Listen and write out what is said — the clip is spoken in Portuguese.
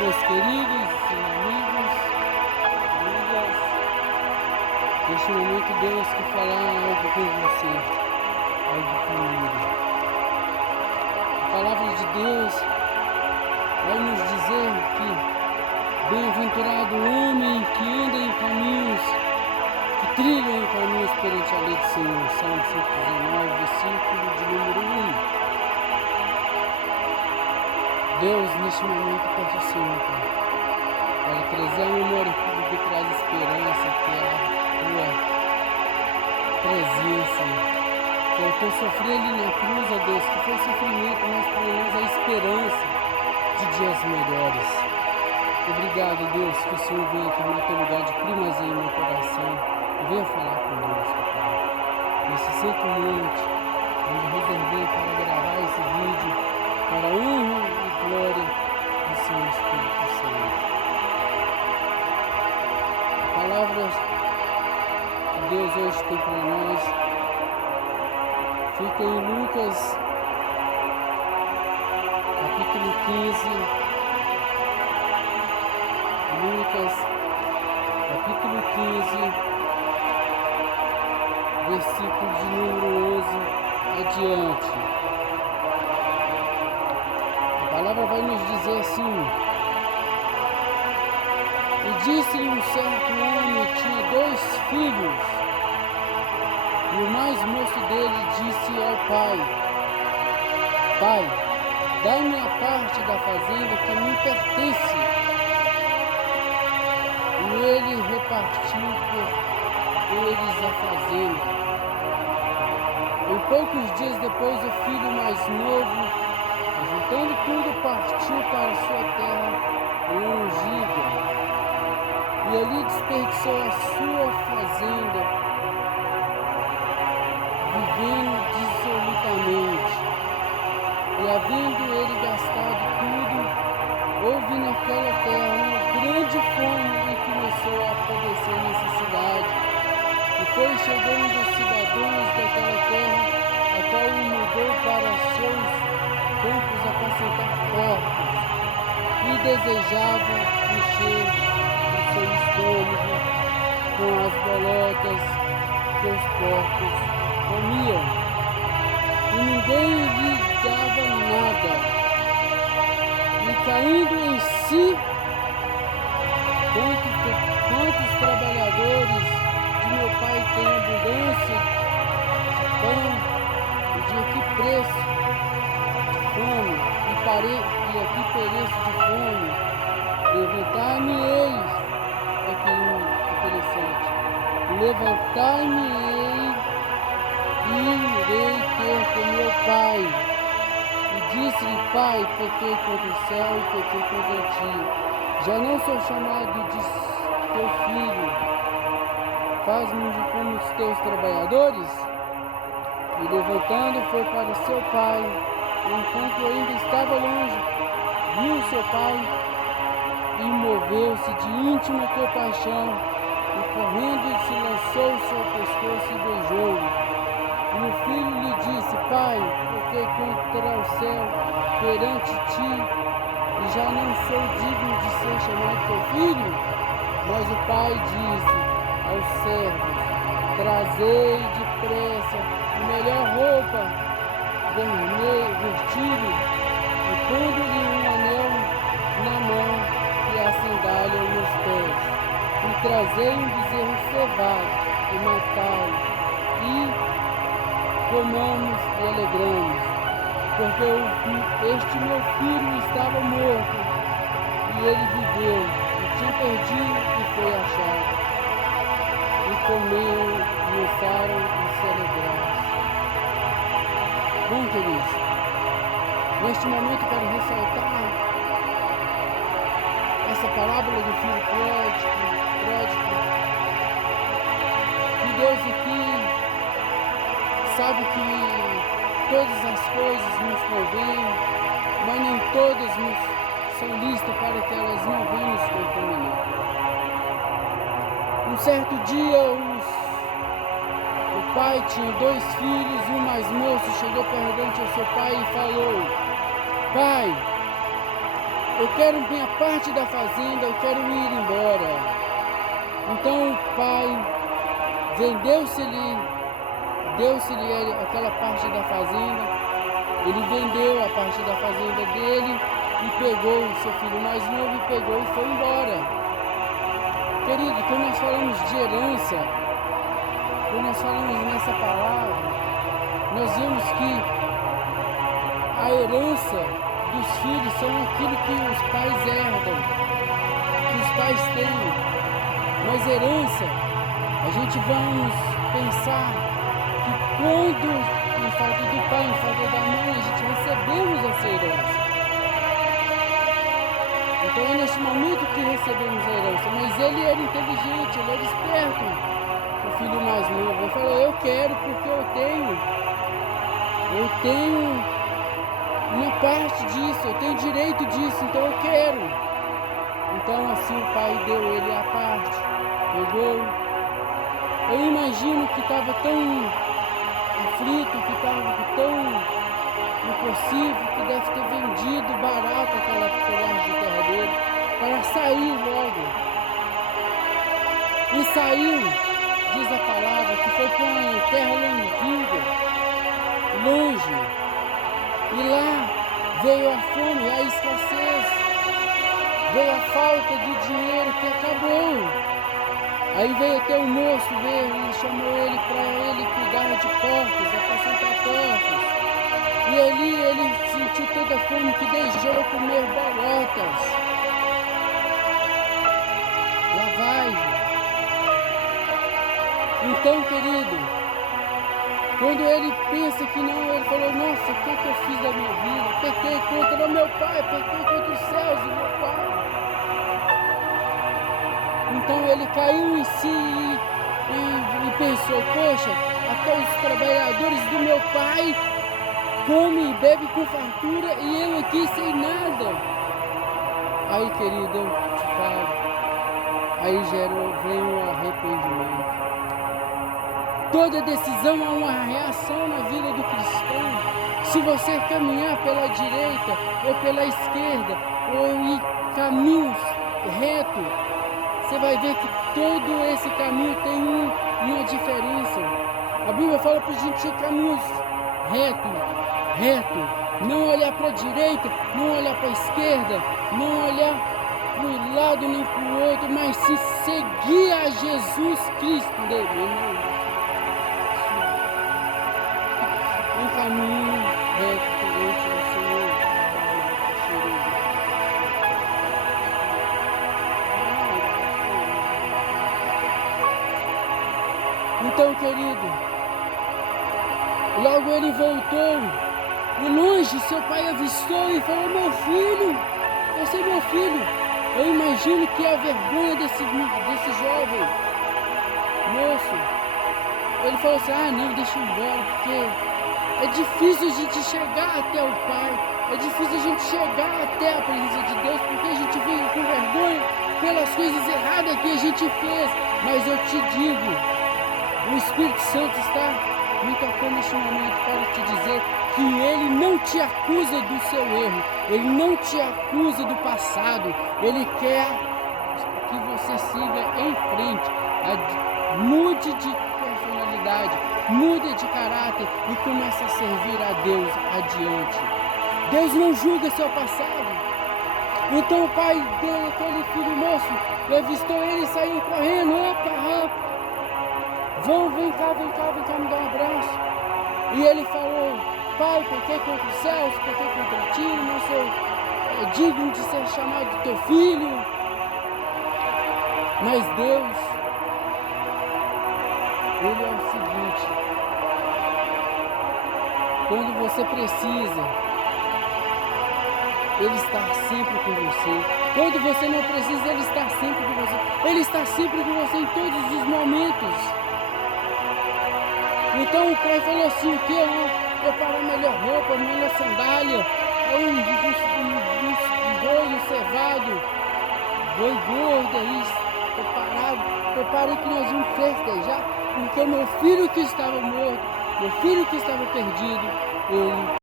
Meus queridos amigos, amigas, neste momento Deus quer falar algo com você, algo comigo. A palavra de Deus vai nos dizer que bem-aventurado o homem que anda em caminhos, que trilha em caminhos perante a lei do Senhor. Salmo 119, versículo de número 1. Deus, neste momento, peço ao Senhor, Pai, para trazer a memória tudo que traz esperança, que é a Tua presença, que é o Teu sofrer ali na cruz, ó Deus, que foi sofrimento, mas para nós a esperança de dias melhores. Obrigado, Deus, que o Senhor venha tomar Teu lugar de primazia em meu coração e venha falar conosco, Pai. Nesse santo monte, onde reservei para gravar esse vídeo, para a honra e glória do Senhor Espírito Santo. A palavra que Deus hoje tem para nós fica em Lucas, capítulo 15. Lucas, capítulo 15, versículo de número 11 adiante. A palavra vai nos dizer assim: e disse-lhe um certo homem que tinha 2 filhos, e o mais moço dele disse ao pai: Pai, dai-me a parte da fazenda que me pertence. E ele repartiu por eles a fazenda. Em poucos dias depois, o filho mais novo, juntando tudo, partiu para sua terra longínqua, e ali desperdiçou a sua fazenda, vivendo dissolutamente. E havendo ele gastado tudo, houve naquela terra uma grande fome e começou a padecer necessidade. E foi chegando os cidadãos daquela terra, a qual o mudou para seus campos apacentar porcos, e desejava encher o seu estômago com as bolotas que os porcos comiam, e ninguém lhe dava nada. E caindo em si, quantos trabalhadores de meu pai têm abundância de pão, e de que preço fome, e aqui pereço de fome. Levantai-me-eis, aqui interessante, levantai-me-ei e irei ter com meu pai. E disse-lhe: Pai, pequei contra o céu e pequei contra ti, já não sou chamado de teu filho, faz-me como os teus trabalhadores. E levantando foi para seu pai. Enquanto ainda estava longe, viu seu pai e moveu-se de íntima compaixão, e correndo se lançou ao seu pescoço e beijou-o. E o filho lhe disse: Pai, pequei contra o céu perante ti, e já não sou digno de ser chamado teu filho. Mas o pai disse aos servos: Trazei depressa a melhor roupa, vertido, e pondo-lhe um anel na mão e a sandália nos pés, e trazei um bezerro cevado, e matai-o, e comamos e alegramos, porque este meu filho estava morto, e ele viveu, e tinha perdido e foi achado. E comeram, dançaram e se alegraram. Bom, queridos, neste momento quero ressaltar essa parábola do filho pródigo, que Deus aqui sabe que todas as coisas nos convêm, mas nem todas são listas para que elas não venham nos contaminar. Um certo dia, o pai tinha 2 filhos, e o mais moço chegou perante ao seu pai e falou: Pai, eu quero minha parte da fazenda, eu quero ir embora. Então o pai vendeu-se-lhe, deu-se-lhe aquela parte da fazenda, ele vendeu a parte da fazenda dele e pegou o seu filho mais novo e pegou e foi embora. Querido, quando nós falamos de herança, quando nós falamos nessa palavra, nós vemos que a herança dos filhos são aquilo que os pais herdam, que os pais têm. Mas herança, a gente vamos pensar que quando, em falta do pai, em falta da mãe, a gente recebemos essa herança. Então é neste momento que recebemos a herança. Mas ele era inteligente, ele era esperto, o filho mais novo. Ele falou, eu quero porque eu tenho uma parte disso, eu tenho direito disso, então eu quero. Então assim o pai deu ele a parte, pegou. Eu imagino que estava tão aflito, que estava tão impossível, que deve ter vendido barato aquela pedaço de terra dele, para sair logo. E saiu, diz a palavra, que foi para uma terra longínqua, longe. E lá veio a fome, a escassez, veio a falta de dinheiro que acabou. Aí veio até o moço ver e chamou ele para ele cuidar de porcos, apacentar porcos. E ali ele sentiu toda a fome que deixou comer bolotas. Lavagem. Então, querido, quando ele pensa que não, ele falou, nossa, o que eu fiz da minha vida? Pequei contra o meu pai, pequei contra os céus do meu pai. Então ele caiu em si e pensou, poxa, até os trabalhadores do meu pai comem e bebem com fartura e eu aqui sem nada. Aí, querido, eu te falo, aí vem o arrependimento. Toda decisão há uma reação na vida do cristão. Se você caminhar pela direita ou pela esquerda, ou em caminhos retos, você vai ver que todo esse caminho tem uma diferença. A Bíblia fala para a gente ir caminhos reto. Não olhar para a direita, não olhar para a esquerda, não olhar para um lado nem para o outro, mas se seguir a Jesus Cristo dele. Um caminho reto perante o Senhor. Então, querido, logo ele voltou, e longe seu pai avistou e falou, meu filho, esse é meu filho. Eu imagino que a vergonha desse jovem moço, ele falou assim, não, deixa eu ir embora, porque é difícil a gente chegar até o Pai, é difícil a gente chegar até a presença de Deus, porque a gente vem com vergonha pelas coisas erradas que a gente fez. Mas eu te digo, o Espírito Santo está me tocando neste momento para te dizer que Ele não te acusa do seu erro, Ele não te acusa do passado, Ele quer que você siga em frente, mude de personalidade, mude de caráter e comece a servir a Deus adiante. Deus não julga seu passado. Então o pai daquele filho moço avistou ele e saiu correndo, opa, vem cá, me dá um abraço. E ele falou, pai, pequei contra os céus, pequei contra ti, não sou digno de ser chamado teu filho. Mas Deus, Ele é o seguinte, quando você precisa, Ele está sempre com você. Quando você não precisa, Ele está sempre com você. Ele está sempre com você em todos os momentos. Então o pai falou assim, o que? Prepara a melhor roupa, a melhor sandália, um boi cevado, boi gordo aí, preparem que nós vamos festejar, porque meu filho que estava morto, meu filho que estava perdido, ele